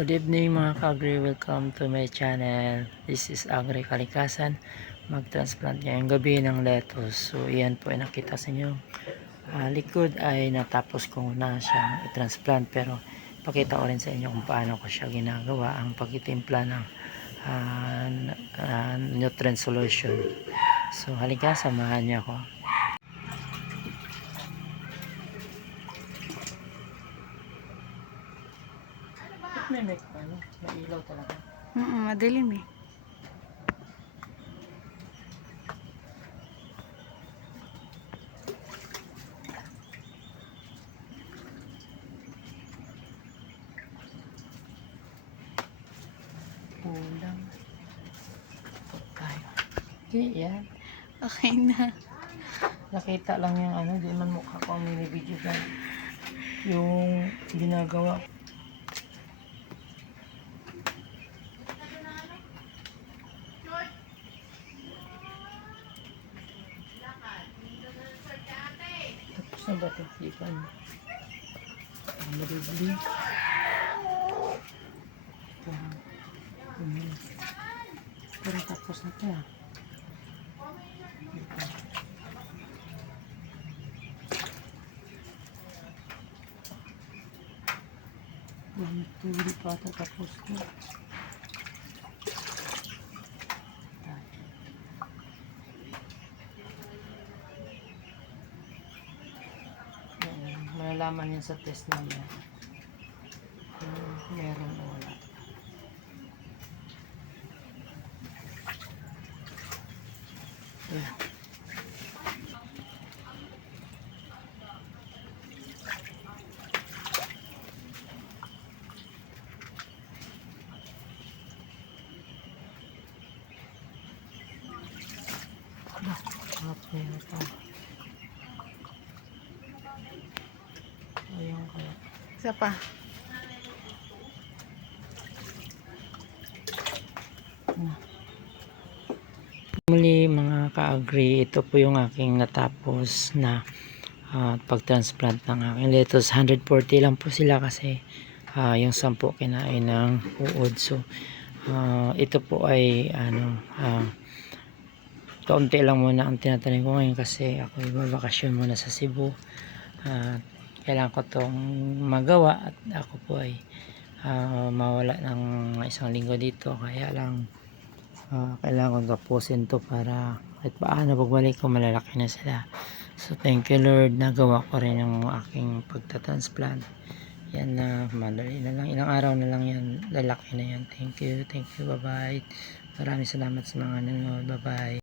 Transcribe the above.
Good evening mga ka-agri, welcome to my channel. This is Agri Kalikasan. Mag-transplant ngayong gabi ng lettuce. So iyan po ay nakita sa inyo. Likod ay natapos ko na siyang i-transplant, pero pakita ko rin sa inyo kung paano ko siya ginagawa ang pagtitimpla ng nutrient solution. So halika, samahan niyo ako. May ilaw talaga. Madilim eh. Kulang. Tayo. Okay, yan. Okay na. Nakita lang yung di man mukha ko ang mini-video na yung ginagawa. Tapos na ba ito? Ipan. Maribli. Pero tapos na ito Hindi pa ito tapos ko. Malalaman yan sa test namin. Meron o wala. Yeah. Okay, ito. Ayun kaya. Isa pa. Muli mga ka-agri, ito po yung aking natapos na pag-transplant ng aking lettuce. 140 lang po sila kasi yung 10 kinain ng uod. So ito po ay kaunti lang muna ang tinatanim ko ngayon kasi ako magbakasyon muna sa Cebu. Kailangan ko itong magawa at ako po ay mawala ng isang linggo dito, kaya lang kailangan ko tapusin to para kahit paano pagbalik ko malalaki na sila. So thank you Lord, nagawa ko rin yung aking pagtatransplant. Yan na, madali na lang, ilang araw na lang yan, lalaki na yan. Thank you, bye bye. Maraming salamat sa mga nanonood, bye bye.